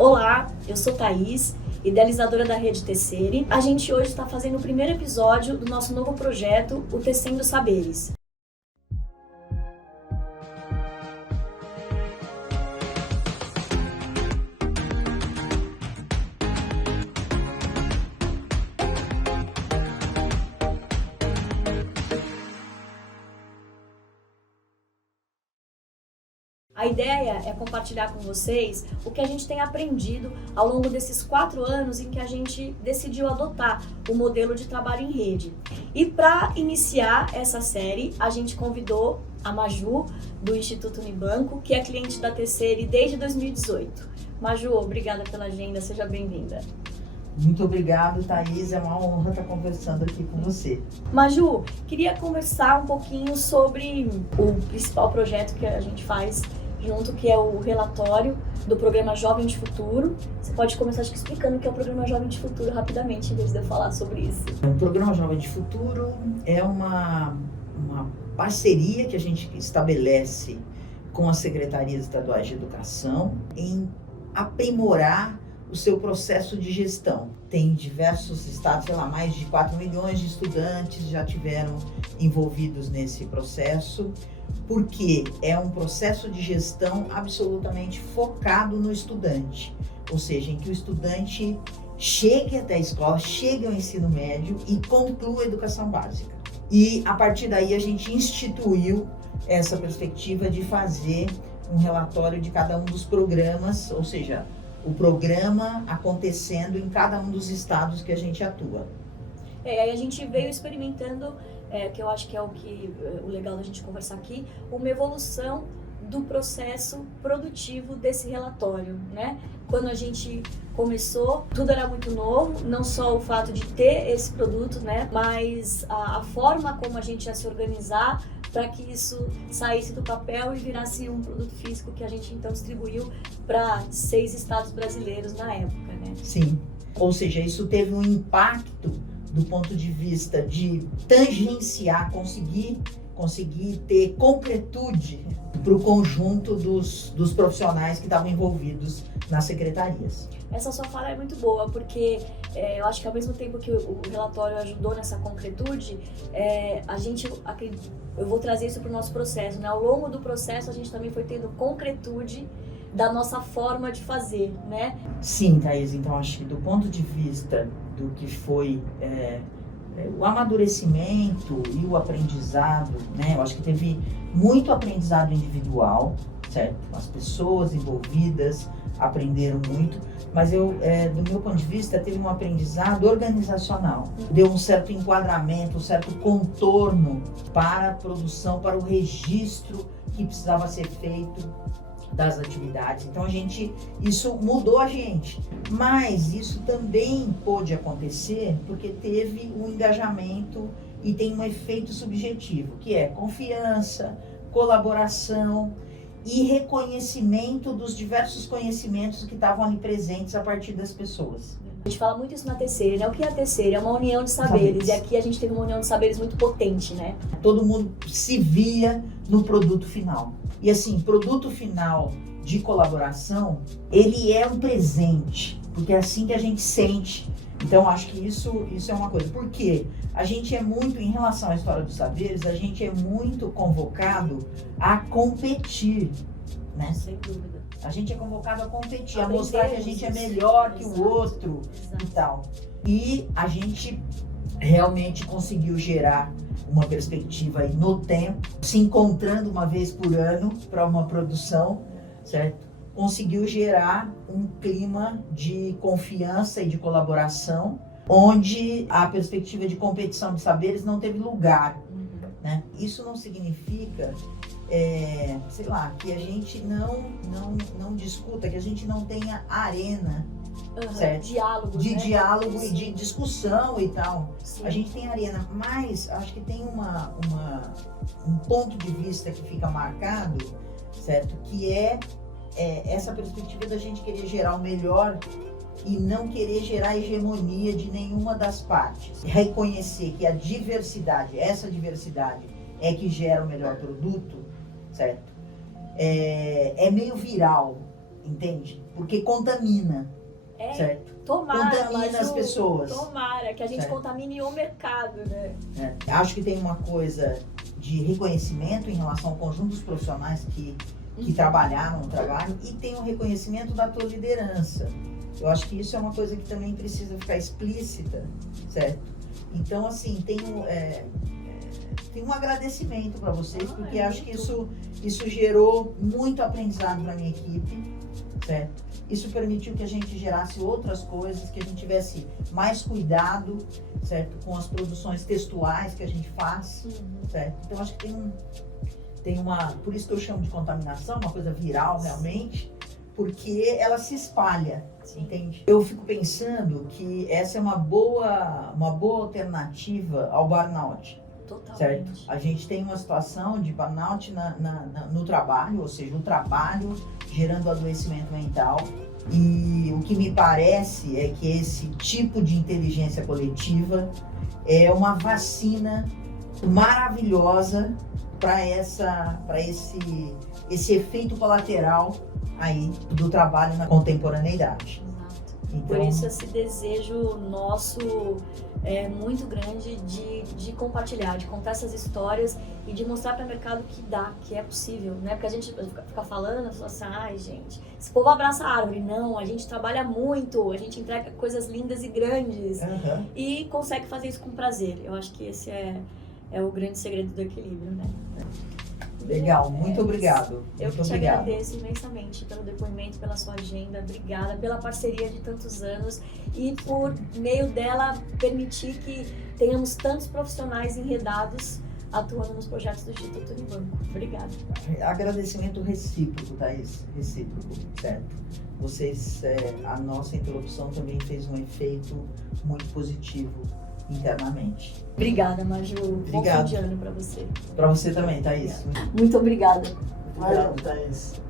Olá, eu sou Thaís, idealizadora da Rede Tecere. A gente hoje está fazendo o primeiro episódio do nosso novo projeto, o Tecendo Saberes. A ideia é compartilhar com vocês o que a gente tem aprendido ao longo desses 4 anos em que a gente decidiu adotar o modelo de trabalho em rede. E para iniciar essa série, a gente convidou a Maju, do Instituto Unibanco, que é cliente da Tecere desde 2018. Maju, obrigada pela agenda, seja bem-vinda. Muito obrigado, Thaís. É uma honra estar conversando aqui com você. Maju, queria conversar um pouquinho sobre o principal projeto que a gente faz junto, que é o relatório do programa Jovem de Futuro. Você pode começar explicando o que é o programa Jovem de Futuro rapidamente, em vez de eu falar sobre isso. O programa Jovem de Futuro é uma parceria que a gente estabelece com as secretarias estaduais de educação em aprimorar o seu processo de gestão. Tem diversos estados, sei lá, mais de 4 milhões de estudantes já tiveram envolvidos nesse processo, porque é um processo de gestão absolutamente focado no estudante, ou seja, em que o estudante chegue até a escola, chegue ao ensino médio e conclua a educação básica. E a partir daí a gente instituiu essa perspectiva de fazer um relatório de cada um dos programas, ou seja, o programa acontecendo em cada um dos estados que a gente atua. Aí a gente veio experimentando, que eu acho que é o legal da gente conversar aqui, uma evolução do processo produtivo desse relatório, né? Quando a gente começou, tudo era muito novo, não só o fato de ter esse produto, né? Mas a forma como a gente ia se organizar para que isso saísse do papel e virasse um produto físico que a gente então distribuiu para 6 estados brasileiros na época, né? Sim, ou seja, isso teve um impacto do ponto de vista de tangenciar, conseguir ter concretude para o conjunto dos profissionais que estavam envolvidos nas secretarias. Essa sua fala é muito boa, porque eu acho que ao mesmo tempo que o relatório ajudou nessa concretude, eu vou trazer isso para o nosso processo, né? Ao longo do processo a gente também foi tendo concretude da nossa forma de fazer, né? Sim, Thaís, então acho que do ponto de vista do que foi o amadurecimento e o aprendizado, né? Eu acho que teve muito aprendizado individual, certo? As pessoas envolvidas aprenderam muito, mas do meu ponto de vista, teve um aprendizado organizacional. Deu um certo enquadramento, um certo contorno para a produção, para o registro que precisava ser feito das atividades. Então isso mudou a gente, mas isso também pôde acontecer porque teve um engajamento e tem um efeito subjetivo, que é confiança, colaboração e reconhecimento dos diversos conhecimentos que estavam ali presentes a partir das pessoas. A gente fala muito isso na Tecere, né? O que é a Tecere? É uma união de saberes. E aqui a gente teve uma união de saberes muito potente, né? Todo mundo se via no produto final. E assim, produto final de colaboração, ele é um presente, porque é assim que a gente sente. Então, acho que isso é uma coisa. Por quê? A gente é muito, em relação à história dos saberes, a gente é muito convocado a competir, né? Sem dúvida. A gente é convocado a competir, a mostrar que a gente é melhor que o outro e tal. E a gente realmente conseguiu gerar uma perspectiva aí no tempo, se encontrando uma vez por ano para uma produção, certo? Conseguiu gerar um clima de confiança e de colaboração, onde a perspectiva de competição de saberes não teve lugar, né? Isso não significa, que a gente não discuta, que a gente não tenha arena, certo? Diálogo, de né? diálogo Sim. E de discussão e tal. Sim. A gente tem arena, mas acho que tem um ponto de vista que fica marcado, certo? Que é essa perspectiva da gente querer gerar o melhor e não querer gerar hegemonia de nenhuma das partes. Reconhecer que essa diversidade é que gera o melhor produto, certo? É meio viral entende? Porque contamina, certo? Tomara, Contamina as pessoas. Tomara que a gente Certo. contamine o mercado, né? Acho que tem uma coisa de reconhecimento em relação ao conjunto dos profissionais que trabalharam no trabalho e tem um reconhecimento da tua liderança. Eu acho que isso é uma coisa que também precisa ficar explícita, certo? Então, assim, tem um agradecimento para vocês, porque acho que isso gerou muito aprendizado para minha equipe, certo? Isso permitiu que a gente gerasse outras coisas, que a gente tivesse mais cuidado, certo? Com as produções textuais que a gente faz, certo? Então, acho que por isso que eu chamo de contaminação, uma coisa viral realmente, porque ela se espalha, entende? Eu fico pensando que essa é uma boa alternativa ao burnout. Totalmente. Certo? A gente tem uma situação de burnout no trabalho, ou seja, o trabalho gerando adoecimento mental. E o que me parece é que esse tipo de inteligência coletiva é uma vacina maravilhosa para esse efeito colateral aí do trabalho na contemporaneidade. Exato. Então, Por isso esse desejo nosso é muito grande de compartilhar, de contar essas histórias e de mostrar para o mercado que dá, que é possível, né? Porque a gente fica falando, fala assim, ai gente, esse povo abraça a árvore. Não, a gente trabalha muito, a gente entrega coisas lindas e grandes e consegue fazer isso com prazer. Eu acho que esse é o grande segredo do equilíbrio, né? Legal, muito obrigado. Eu Muito que te obrigado. agradeço imensamente pelo depoimento, pela sua agenda, obrigada pela parceria de tantos anos e por meio dela permitir que tenhamos tantos profissionais enredados atuando nos projetos do Instituto Unibanco. Obrigada. Agradecimento recíproco, Thaís, recíproco, certo? Vocês, a nossa interrupção também fez um efeito muito positivo internamente. Obrigada, Maju. Obrigado. Bom fim de ano para você. Para você também, Thaís. Muito obrigada. Obrigado, Thaís.